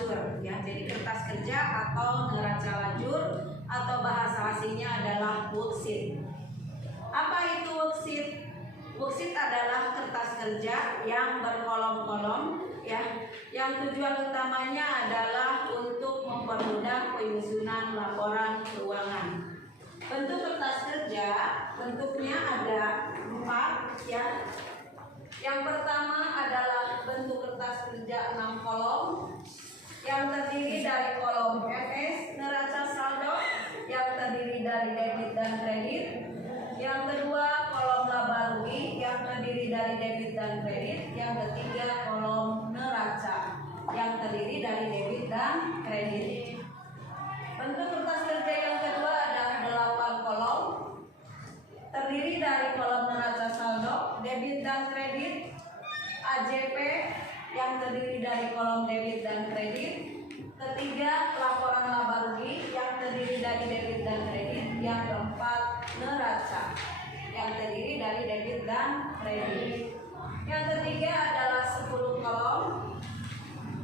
lacur ya. Jadi kertas kerja atau neraca lacur atau bahasa aslinya adalah worksheet. Apa itu worksheet? Worksheet adalah kertas kerja yang berkolom-kolom ya, yang tujuan utamanya adalah untuk mempermudah penyusunan laporan keuangan. Bentuk kertas kerja bentuknya ada 4 ya. Yang pertama adalah bentuk kertas kerja 6 kolom yang terdiri dari kolom NS neraca saldo yang terdiri dari debit dan kredit. Yang kedua kolom laba rugi yang terdiri dari debit dan kredit. Yang ketiga kolom neraca yang terdiri dari debit dan kredit. Bentuk kertas kerja yang kedua ada 8 kolom terdiri dari kolom neraca saldo, debit dan kredit, AJP yang terdiri dari kolom debit dan kredit. Ketiga laporan laba rugi yang terdiri dari debit dan kredit. Yang keempat neraca yang terdiri dari debit dan kredit. Yang ketiga adalah 10 kolom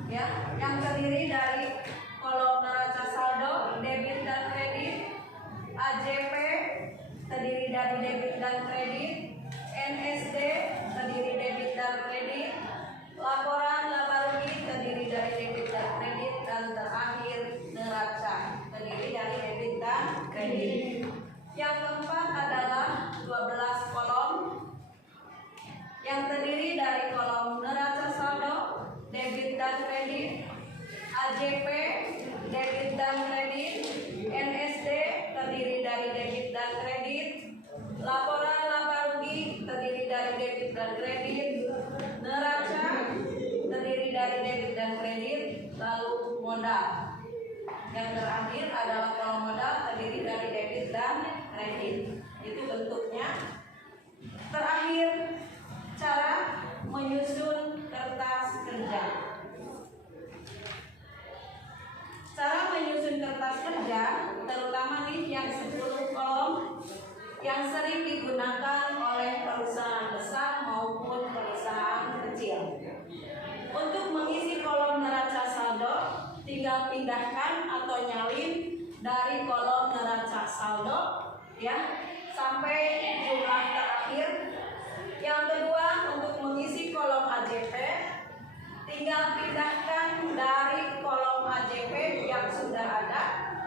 ya, yang terdiri dari kolom neraca saldo, debit dan kredit, AJP terdiri dari debit dan kredit, NSD terdiri debit dan kredit, laporan laba rugi terdiri dari debit dan kredit, dan terakhir neraca terdiri dari debit dan kredit. Yang keempat adalah 12 kolom yang terdiri dari kolom neraca saldo, debit dan kredit, AJP debit dan kredit, NSD terdiri dari debit dan kredit, laporan laba rugi terdiri dari debit dan kredit, neraca terdiri dari debit dan kredit, lalu modal. Yang terakhir adalah kolom modal terdiri dari debit dan kredit. Itu bentuknya. Terakhir, cara menyusun kertas kerja. Cara menyusun kertas kerja, terutama nih yang 10 kolom yang sering digunakan oleh perusahaan besar maupun perusahaan kecil. Untuk mengisi kolom neraca saldo, tinggal pindahkan atau nyalin dari kolom neraca saldo ya sampai jumlah terakhir. Yang kedua, untuk mengisi kolom AJP, tinggal pindahkan dari kolom AJP yang sudah ada,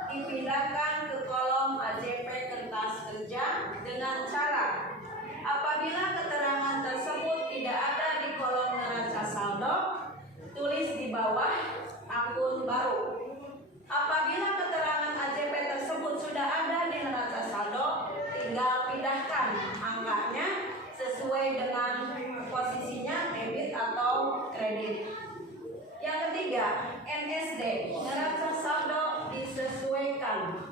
dipindahkan ke kolom AJP kertas kerja dengan cara apabila keterangan tersebut tidak ada di kolom neraca saldo, tulis di bawah akun baru. Apabila keterangan AJP tersebut sudah ada di neraca saldo, tinggal pindahkan angkanya sesuai dengan posisinya debit atau kredit. Yang ketiga, NSD neraca saldo disesuaikan.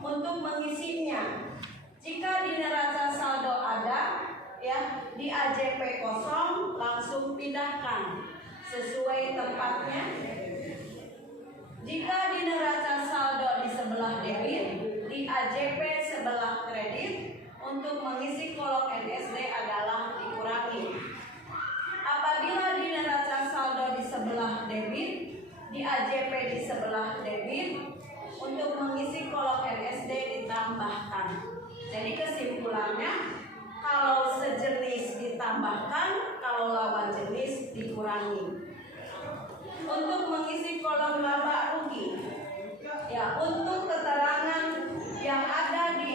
Untuk mengisinya, jika di neraca saldo ada ya, di AJP kosong langsung pindahkan sesuai tempatnya. Jika di neraca saldo di sebelah debit, di AJP sebelah kredit, untuk mengisi kolom NSD adalah dikurangi. Apabila di neraca saldo di sebelah debit, di AJP di sebelah debit, untuk mengisi kolom NSD ditambahkan. Jadi kesimpulannya, kalau sejenis ditambahkan, kalau lawan jenis dikurangi. Untuk mengisi kolom laba rugi, ya untuk keterangan yang ada di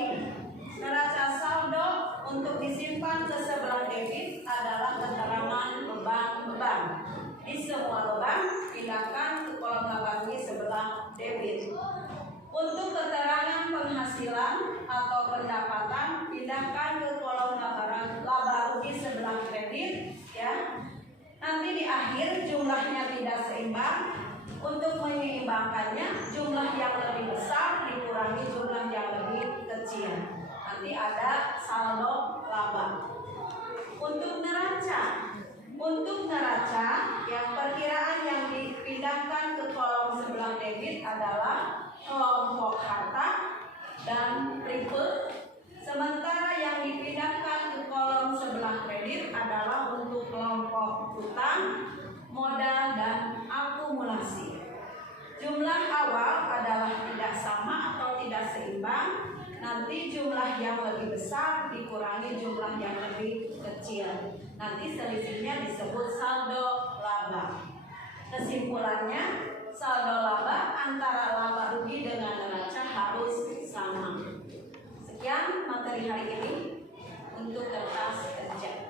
neraca saldo untuk disimpan ke sebelah debit adalah keterangan beban. Di semua beban pindahkan ke kolom laba rugi sebelah debit. Untuk keterangan penghasilan atau pendapatan pindahkan ke kolom laba rugi sebelah kredit ya. Nanti di akhir jumlahnya tidak seimbang. Untuk menyeimbangkannya, jumlah yang lebih besar dikurangi jumlah yang lebih kecil. Nanti ada saldo laba. Untuk neraca yang perkiraan yang dipindahkan ke kolom sebelah debit adalah kelompok harta dan preferred. Sementara yang dipindahkan ke kolom sebelah kredit adalah untuk kelompok utang, modal, dan akumulasi. jumlah awal adalah tidak sama atau tidak seimbang, nanti jumlah yang lebih besar dikurangi jumlah yang lebih kecil. Nanti selisihnya disebut saldo laba. Kesimpulannya, saldo laba antara laba rugi dengan neraca harus sama. Sekian materi hari ini untuk kertas kerja.